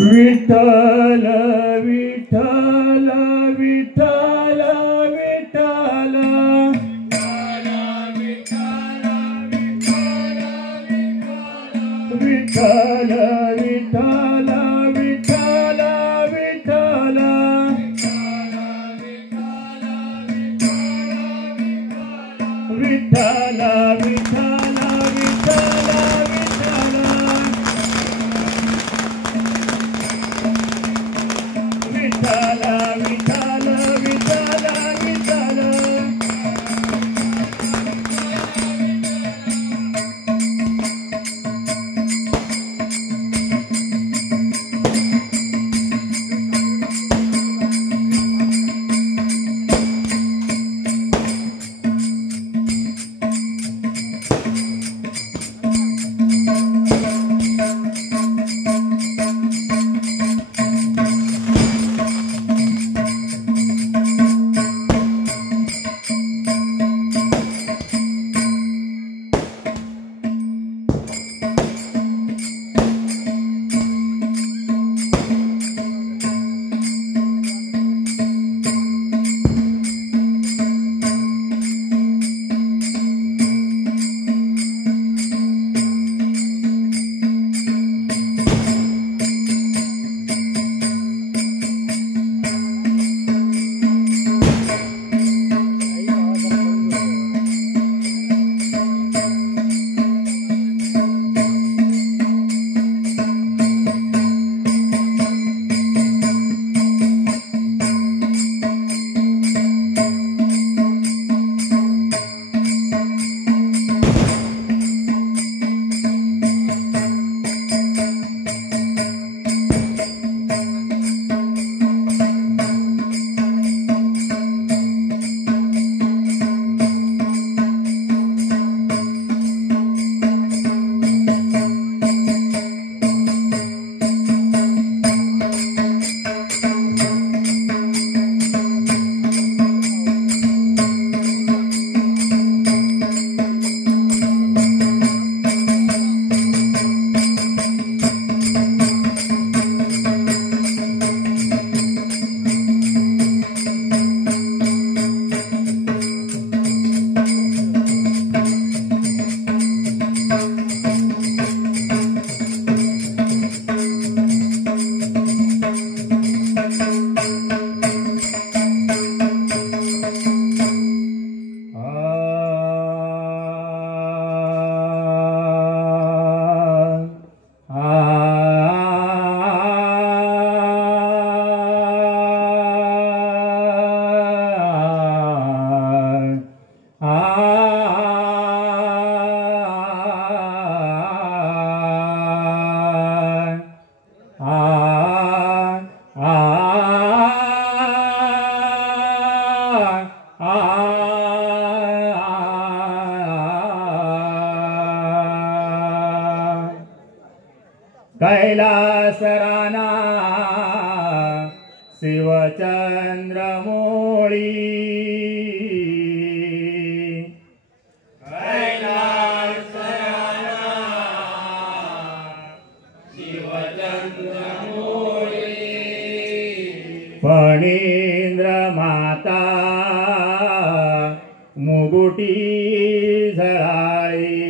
विठ्ठल विठ्ठल विठ्ठल विठ्ठल विठ्ठल विठ्ठल विठ्ठल विठ्ठल विठ्ठल विठ्ठल कैलासराना शिवचंद्रमोळी कैलासराना शिवचंद्रमोळी फणींद्र माता मुगुटी झळाळी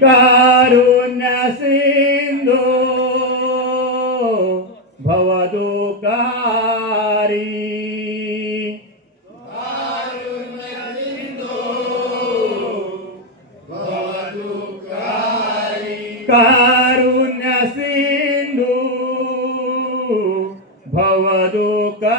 कारुण्य सिंधु भवदुःखारी कारुण्य सिंधु भवदुःखारी कारुण्य सिंधु भवदुःखारी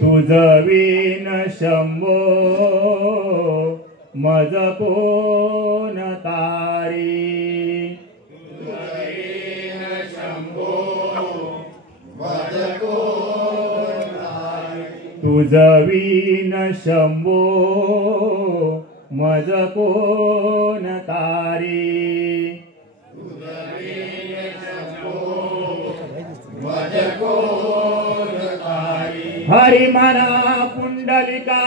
तुझविन शंभो मज कोण तारी तुझविन शंभो मज कोण तारी तुझविन शंभो मज कोण तारी तुझविन हरी मना पुंडलिका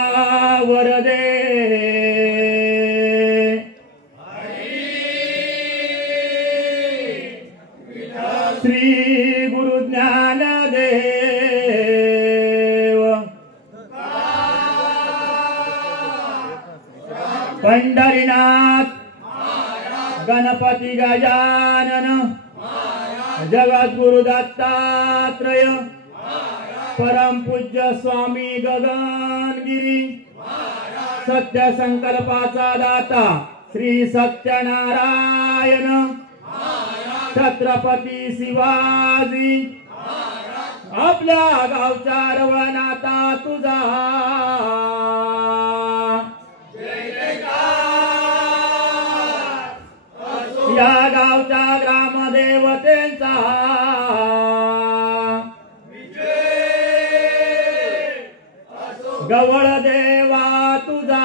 वरदे श्री गुरु ज्ञानदेव पंढरीनाथ गणपती गजानन जगद्गुरु दत्तात्रय परम पूज्य स्वामी गगनगिरी सत्य संकल्पाचा दाता श्री सत्यनारायण छत्रपती शिवाजी आपल्या गावचा रवनाता तुझा या गावच्या ग्रामदेवतेचा गवळ देवा तुझा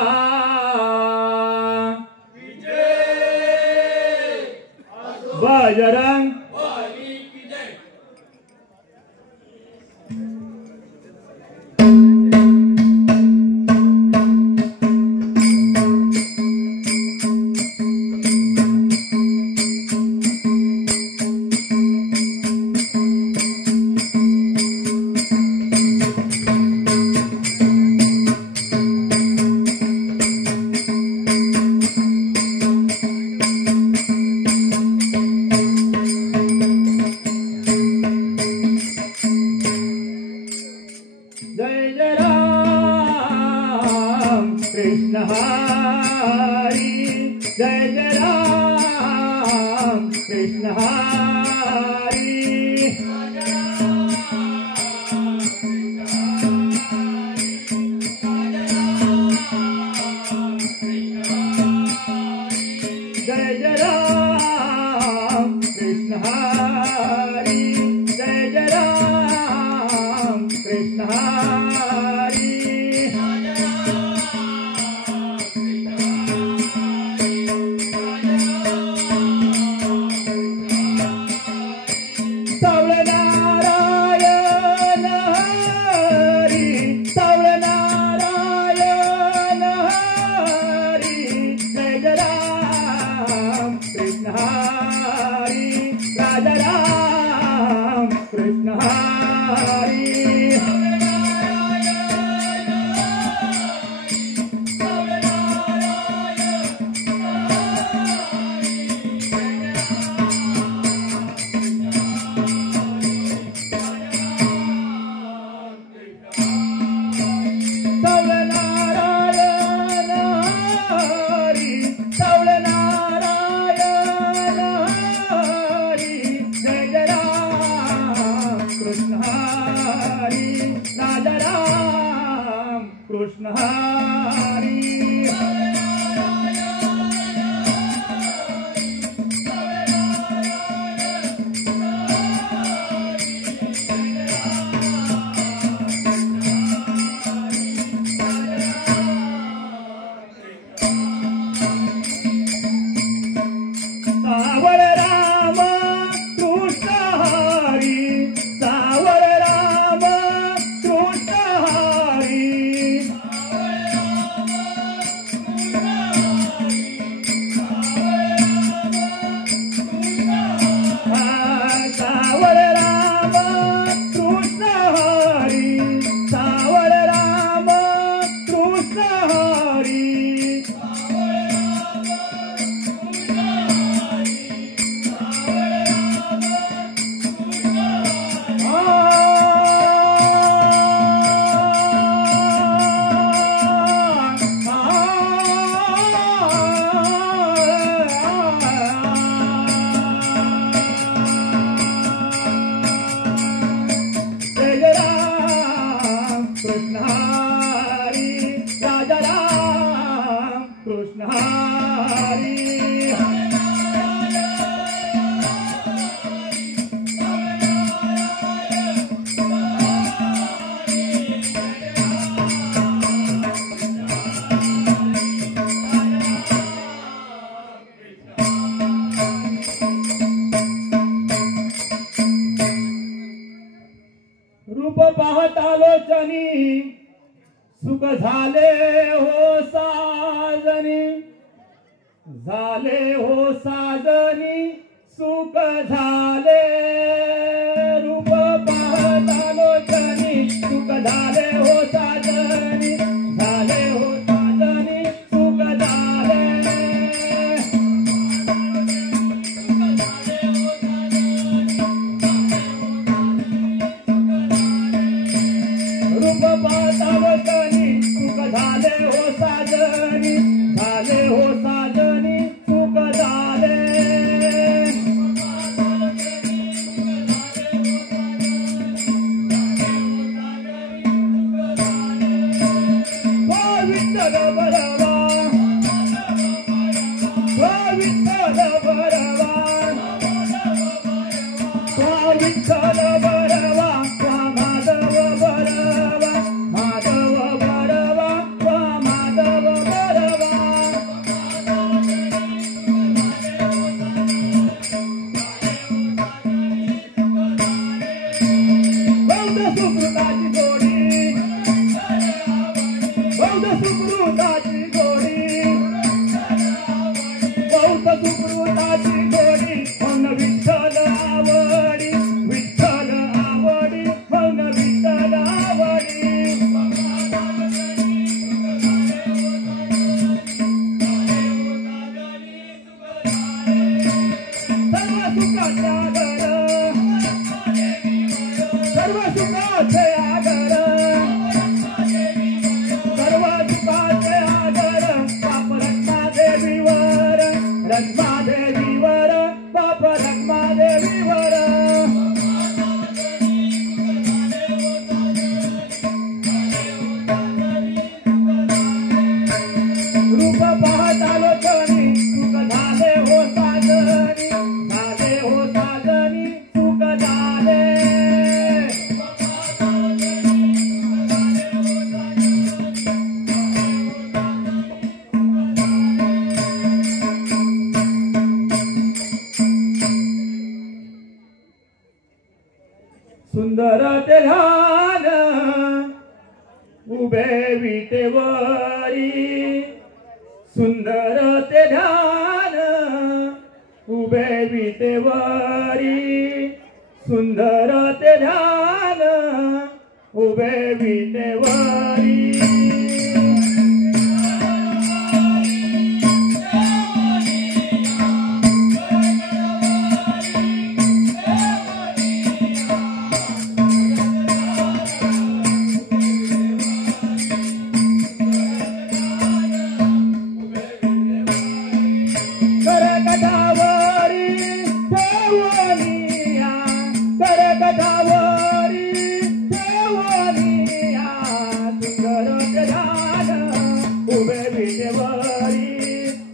बजरंग कृष्ण हरी जय जय राम कृष्ण हरी जय जय राम कृष्ण हरी जय जय राम कृष्ण हरी कृष्ण हरी कृष्ण हरी सावर राम कृष्ण हरी सावर राम कृष्ण हरी रूप पाहता लोचनी सुख झाले हो साजनी झाले हो साजनी सुख झाले रूप पाहता लोचनी सुख झाले हो साजनी झाले हो साजनी सुख झाले रूप पाहता लोचनी सुख झाले हो साजनी झाले हो साजनी सुख झाले विठ्ठल बरवा विठ्ठल बरवा विठ्ठल बरवा माधव बरवा माधव बरवा माधव बरवा बौद्ध सुकृताची जोडी बौद्ध सुकृताची जोडी बौद्ध सुकृताची जोडी मन विठ्ठल आवडी विठ्ठल आवडी मन विठ्ठल आवडी सर्व सुखाचे आगर सर्व सुखाचे आगर बाप रत्नादेवीवर रत्नादेवीवर बाप रत्नादेवीवर रूप पाहता लोचनी सुख झाले हो साजनी झाले हो साजनी सुख झाले सुंदर ते ध्यान उभे विटेवरी सुंदर ते ध्यान उभे विटेवरी सुंदर ते ध्यान उभे विटेवरी करकटावरी ठेवनिया करकटावरी ठेवनिया सुंदर ध्यान उभे विटेवरी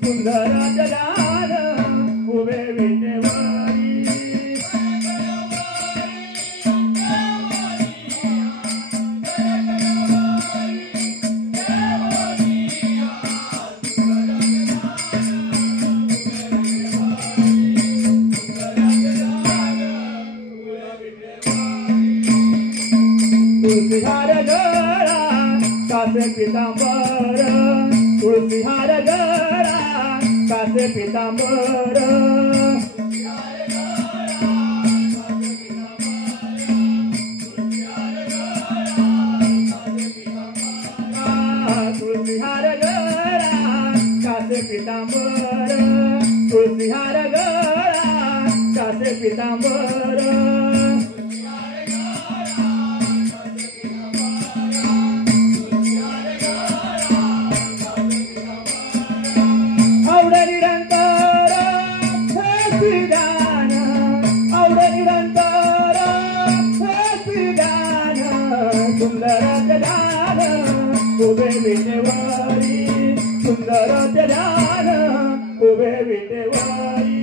सुंदर ध्यान उभे विटेवरी तुळशीहार गळा कासे पितांबर तुळशीहार गळा कासे पितांबर तुळशीहार गळा कासे पितांबर तुळशीहार गळा कासे पितांबर आवडे निरंतर हे श्रीदान आवडे निरंतर हे श्रीदान सुंदर ध्यान उभे विटेवरी सुंदर ध्यान उभे विटेवरी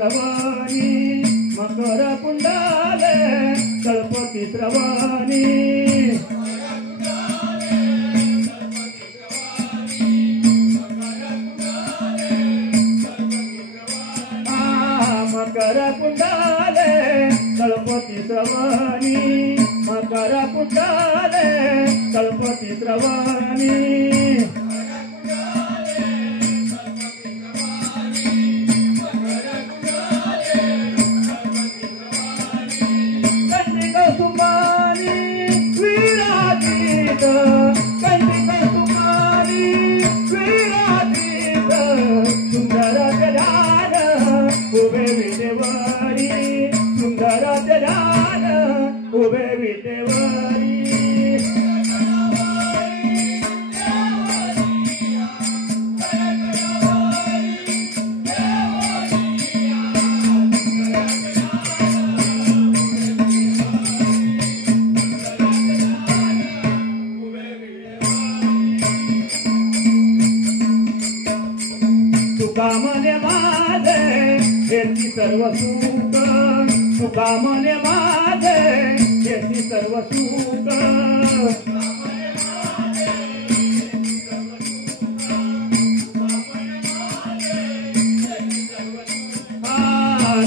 श्रवणी मकर कुंडाले तळपती श्रवणी मकर कुंडाले तळपती श्रवणी मकर कुंडाले तळपती श्रवणी कंटिकसुमानी विराजित कंटिकसुमानी विराजित सुंदर ध्यान उभे विटेवरी सुंदर ध्यान उभे विटेवरी तुका मने माझे येती सर्व सुख तुका मने माझे येती सर्व सुख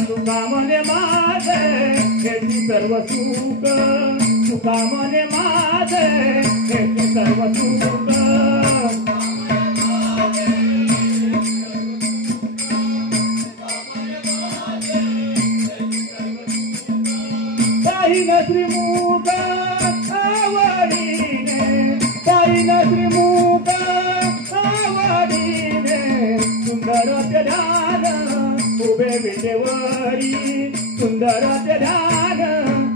तुका मने माझे येती सर्व सुख तुका मने माझे येती सर्व सुख श्रीमुख आवडीने ताईना श्रीमुख आवडीने सुंदर ध्यान उभे विटेवरी सुंदर ध्यान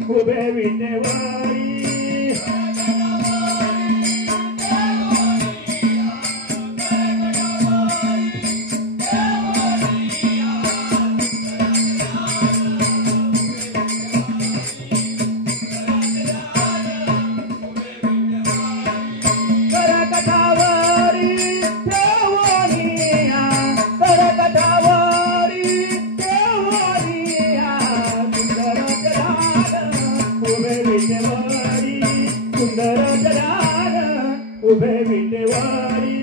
उभे विटेवरी सुंदर ध्यान उभे विटेवरी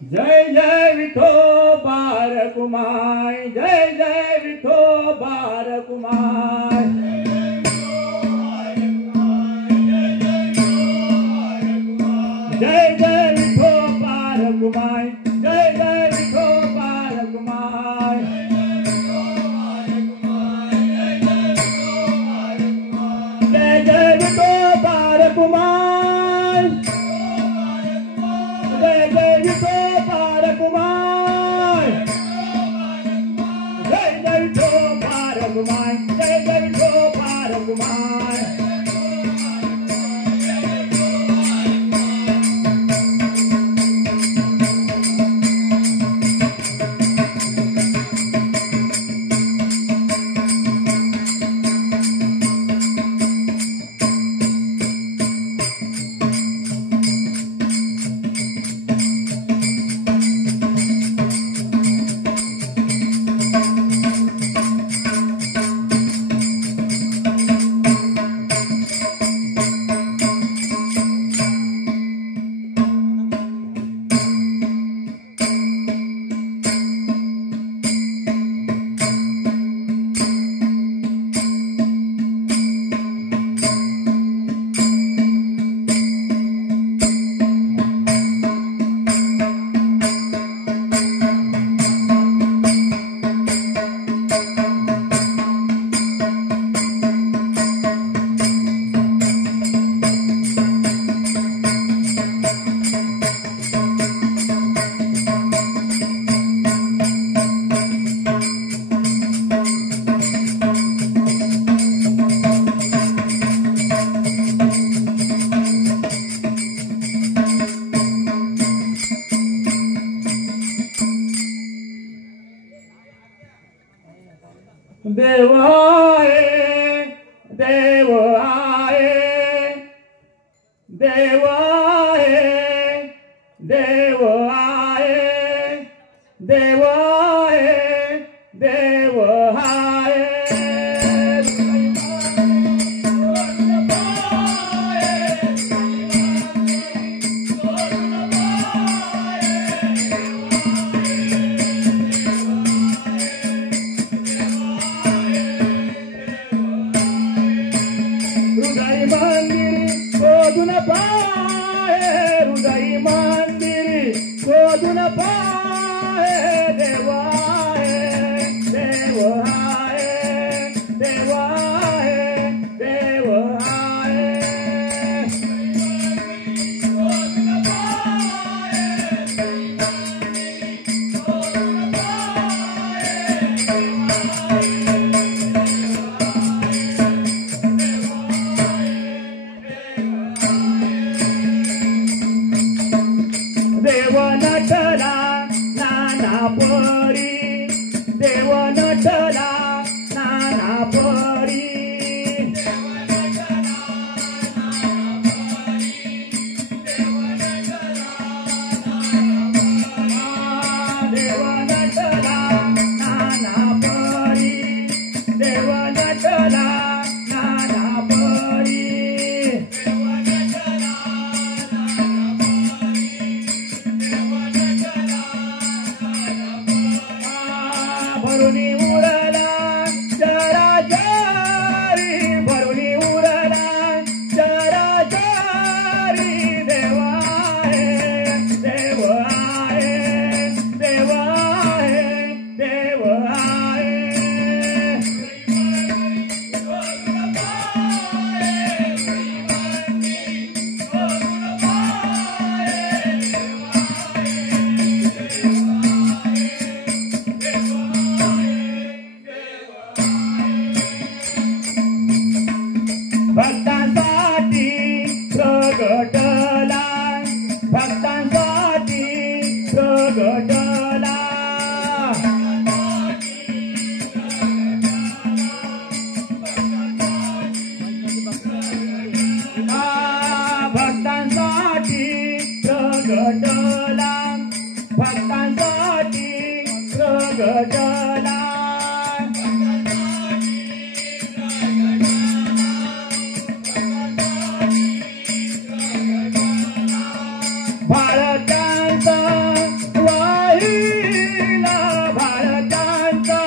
जय जय विठोबा रखुमाई जय जय विठोबा रखुमाई जय जय विठोबा रखुमाई जय जय विठोबा रखुमाई जय जय विठोबा रखुमाई जय जय विठोबा रखुमाई जय जय विठोबा रखुमाई जय जय विठोबा रखुमाई देव आहे, देव आहे, देव आहे, देव आहे, देव आहे, देव आहे. हृदय मंदिर शोधून पाहे, हृदय मंदिर शोधून पाहे, देव आहे, देव आहे, देव आहे, देव आहे. देव नटला नाना परी, देव नटला नाना परी, देव नटला नाना परी, देव नटला नाना परी. भरुनी उरला चराचरी, भरुनी उरला चराचरी, देव आहे, देव आहे, देव आहे, देव आहे. भक्तांसाठी प्रगटला, भक्तांसाठी प्रगटला, भक्तांसाठी प्रगटला, भक्तांसाठी प्रगटला. भारताचा वाहिला, भारताचा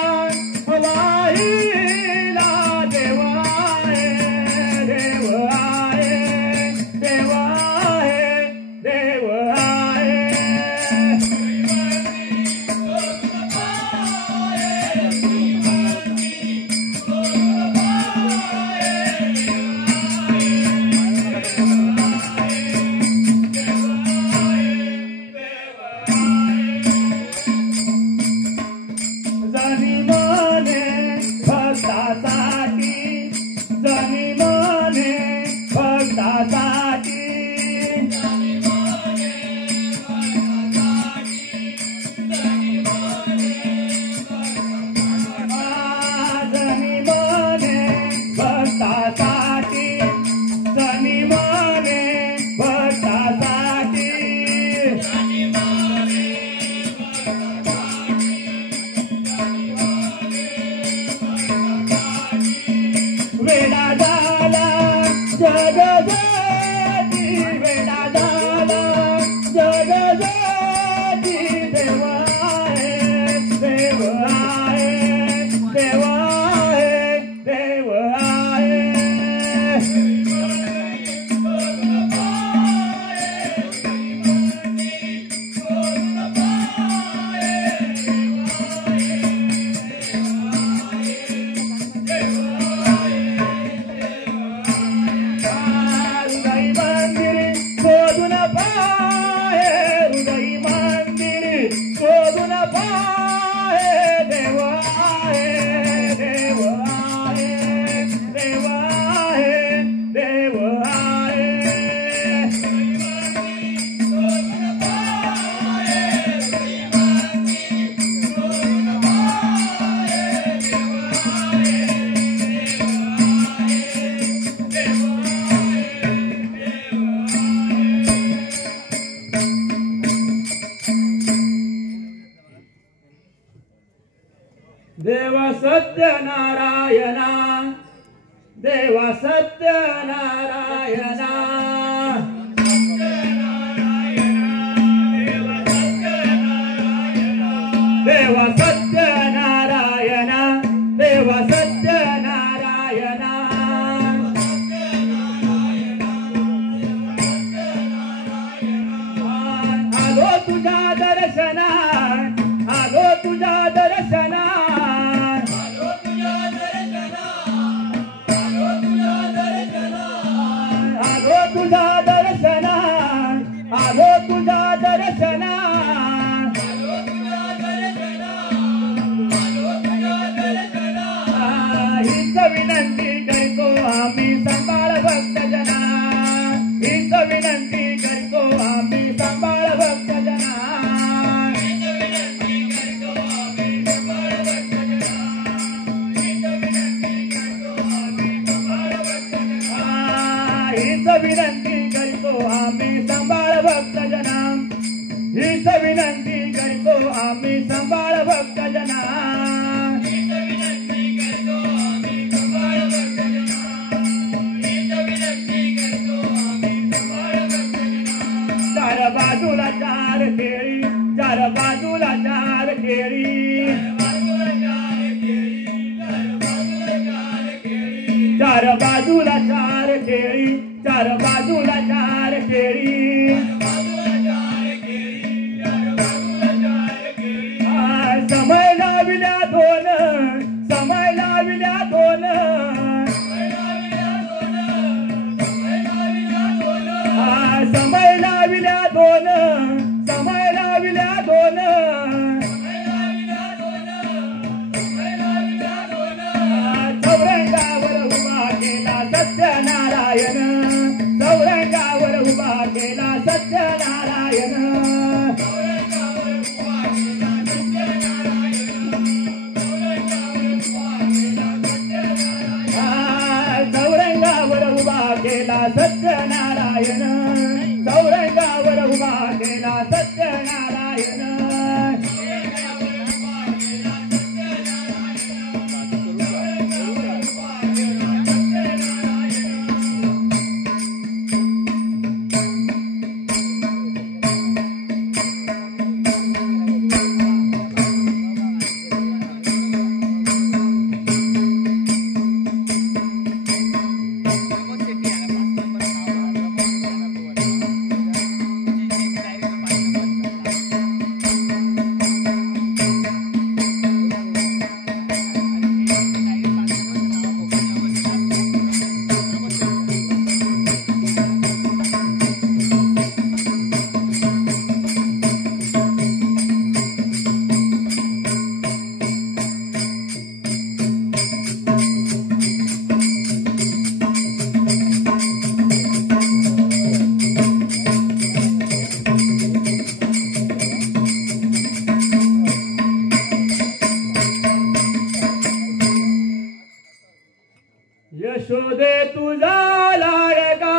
वाहिला, देव आहे, देव आहे, देव आहे, देव आहे. जनी मने भक्तासाठी, जनी मने भक्तासाठी, जनी मने भक्तासाठी, जनी मने भक्तासाठी. देव सत्यनारायणा देव सत्यनारायणा देव सत्यनारायणा देव सत्यनारायणा आलो तुझ्या दर्शना आलो तुझ्या दर्शना आलो तुझ्या दर्शना आलो तुझ्या दर्शना हीच विनंती करतो आम्ही सांभाळ भक्तजना हीच विनंती करतो आम्ही सांभाळ भक्तजना हीच विनंती करतो आम्ही सांभाळ भक्तजना हीच विनंती करतो आम्ही सांभाळ भक्तजना चार बाजूला चार केळी चार बाजूला चार केळी चार बाजूला चार केळी चार बाजूला चार केळी समय लाविल्या दोन समय लाविल्या दोन समय लाविल्या दोन समय लाविल्या दोन चौरंगावर उभा केला सत्यनारायण चौरंगावर उभा केला सत्यनारायण चौरंगावर उभा केला सत्यनारायण चौरंगावर उभा केला सत्यनारायण यशोदे तुझा लाडका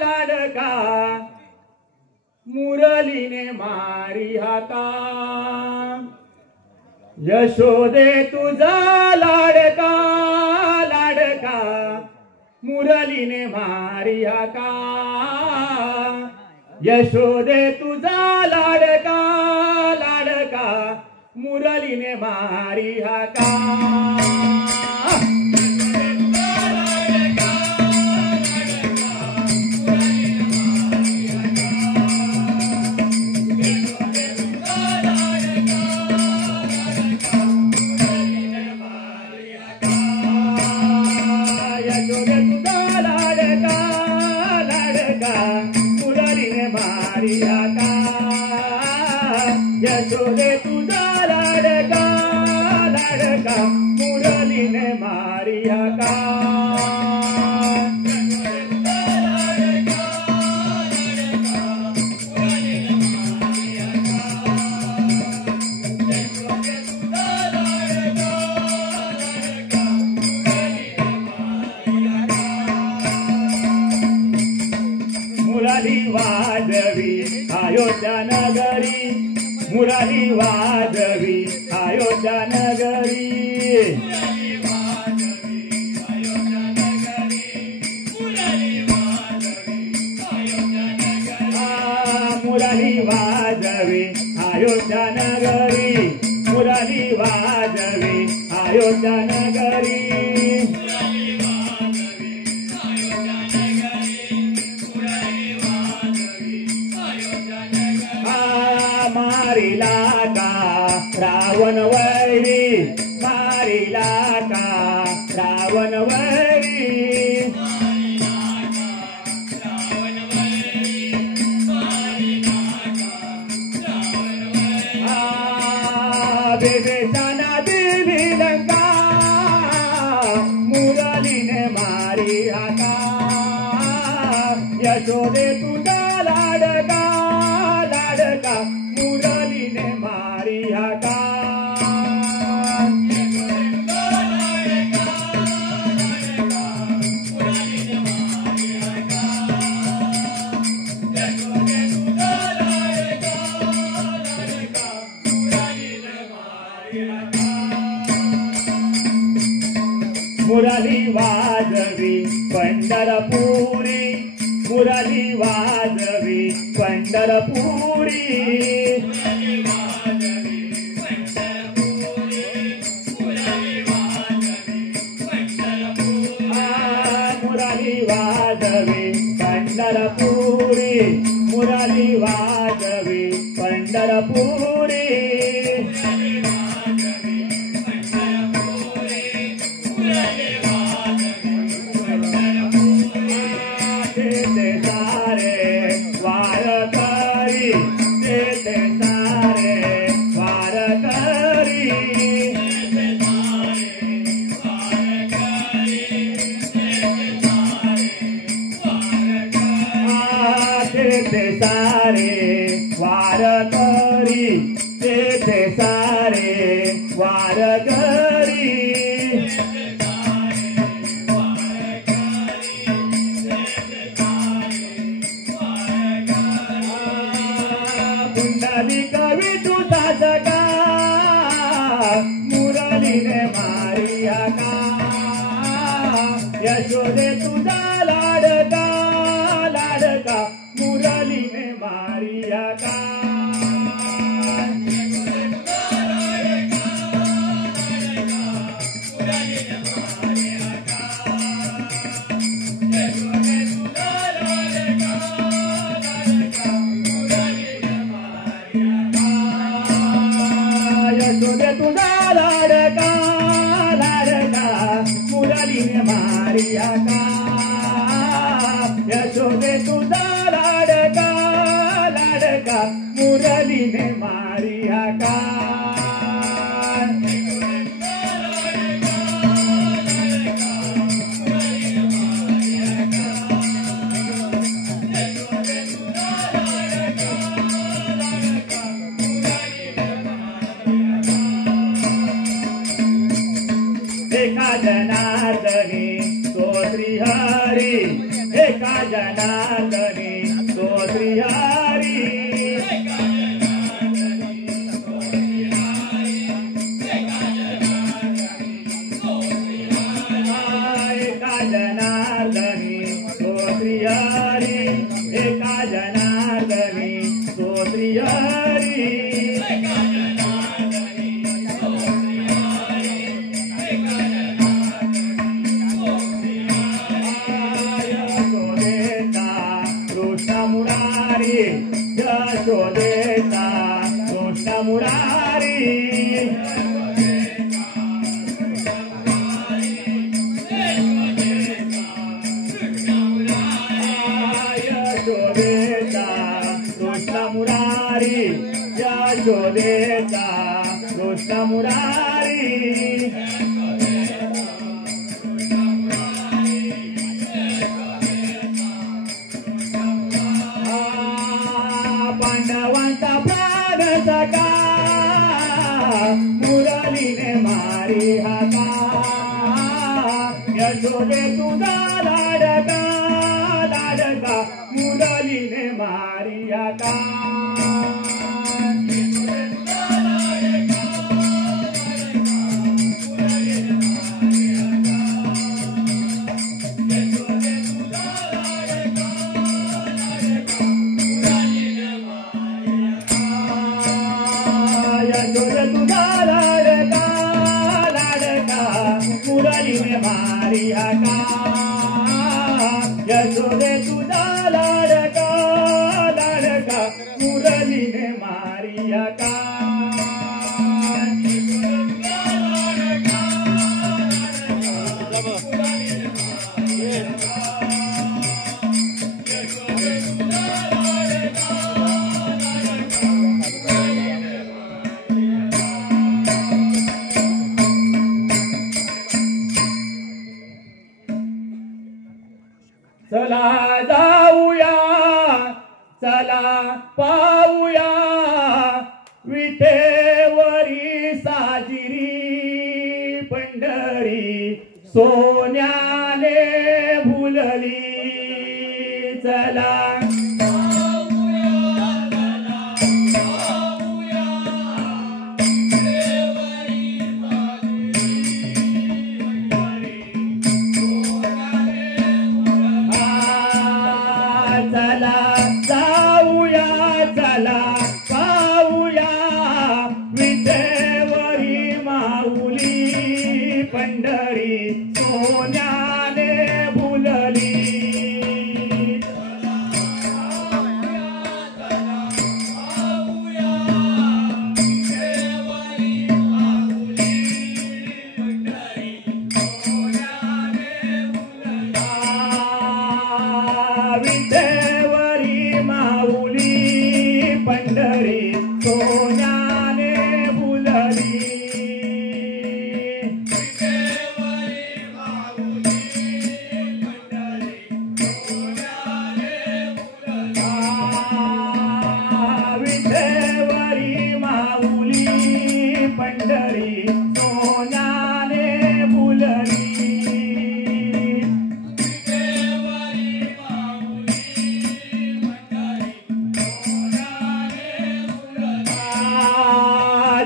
लाडका मुरलीने मारी हाका यशोदे तुझा लाडका लाडका मुरलीने मारी हाका यशोदे तुझा लाडका लाडका मुरलीने मारी हाका यशोदे तुझा लाडका लाडका मुरलीने मारी हाका मुरली वाजवी अयोध्या नगरी मुरली वाजवी अयोध्या नगरी मुरली वाजवी अयोध्या नगरी मुरली वाजवी अयोध्या नगरी मारिला का रावण वैरी मारिला का रावण वैरी बेबेशाना देवी लंका मुरलीने मारी आता यशोदे तुझा लाडका लाडका मुरलीने मारी आता मुरली वाजवी पंढरपुरी मुरली वाजवी पंढरपुरी मुरली वाजवी पंढरपुरी मुरली वाजवी पंढरपुरी वारकरी तेथे सारे वारकरी पुंडलिक विठूचा सखा मुरलीने मारिया का यशोदे तुझा लाडका लाडका मुरलीने मारिया का यशोदे तुझा लाडका लाडका मुरलीने मारिया का यशोदे तुझा लाडका लाडका मुरलीने मारिया का एका जनार्दनी तो श्रीहरी एका जनार्दनी तो श्रीहरी एका जनार्दनी तो श्रीहरी एका जनार्दनी तो श्रीहरी यशोदेता कृष्ण मुरारी यशोदेता कृष्ण मुरारी यशोदेता कृष्ण मुरारी पांडवांचा प्राण सखा मुरलीने मारी हाता यशोदे तुझा लाडका लाडका मुरलीने मारी हाता मारिया का यशोदे तुझा लाडका लाडका मुरलीने मारिया का चला जाऊया चला पाऊया विठेवरी साजिरी पंढरी सोन्याने भुलली चला चला जाऊया चला पाऊया विठेवरी माऊली पंढरी सोन्याने भुलली विठेवरी माऊली पंढरी सोन्याने भुलली विठेवरी माऊली पंढरी सोन्याने भुलली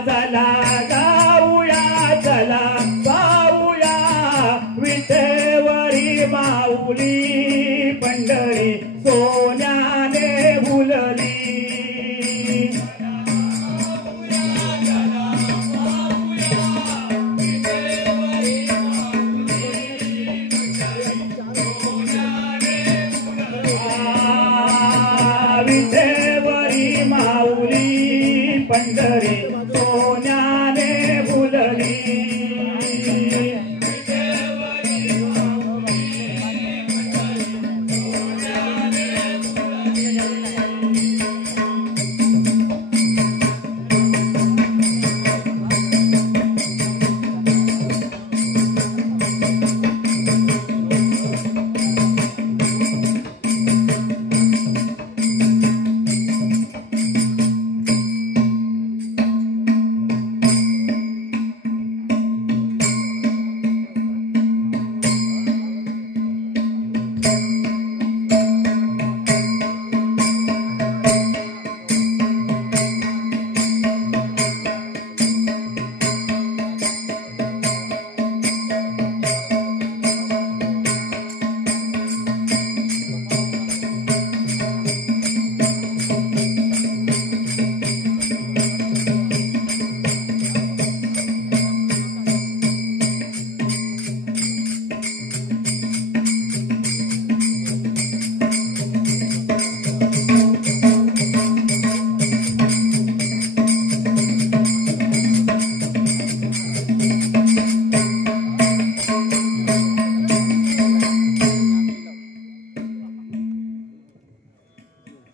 चला जाऊया चला पाऊया विठेवरी माऊली पंढरी सोन्याने भुलली विठेवरी माऊली पंढरी सोन्याने भुलली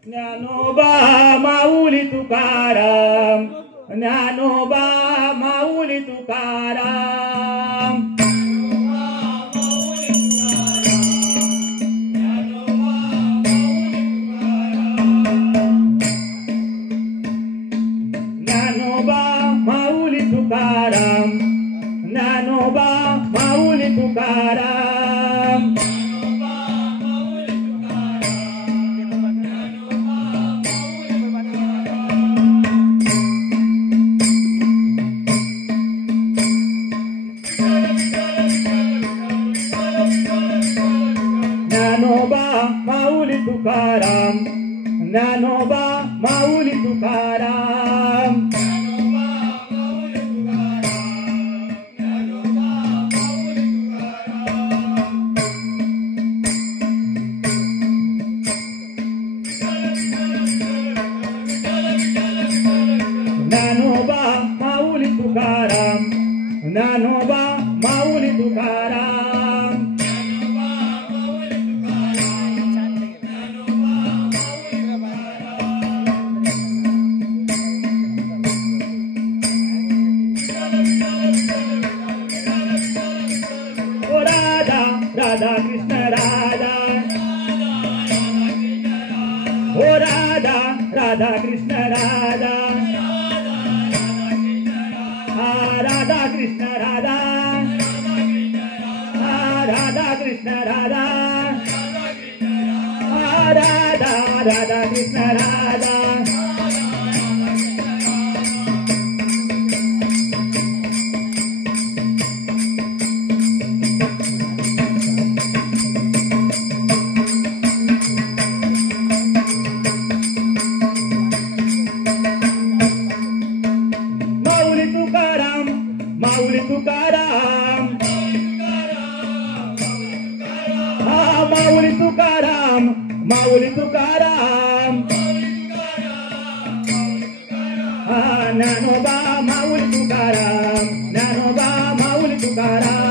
ज्ञानोबा माऊली तुकाराम ज्ञानोबा माऊली तुकाराम ज्ञानोबा माऊली तुकाराम ज्ञानोबा माऊली तुकाराम ज्ञानोबा माऊली तुकाराम ज्ञानोबा माऊली तुकाराम ज्ञानोबा माऊली तुकाराम ओ राधा राधा कृष्ण राधा ओ राधा राधा कृष्ण राधा राधा कृष्ण राधा राधा कृष्ण राधा राधा राधा कृष्ण राधा माऊली तुकाराम माऊली तुकाराम हा माऊली तुकाराम माऊली तुकाराम हा ज्ञानोबा माऊली तुकाराम ज्ञानोबा माऊली तुकाराम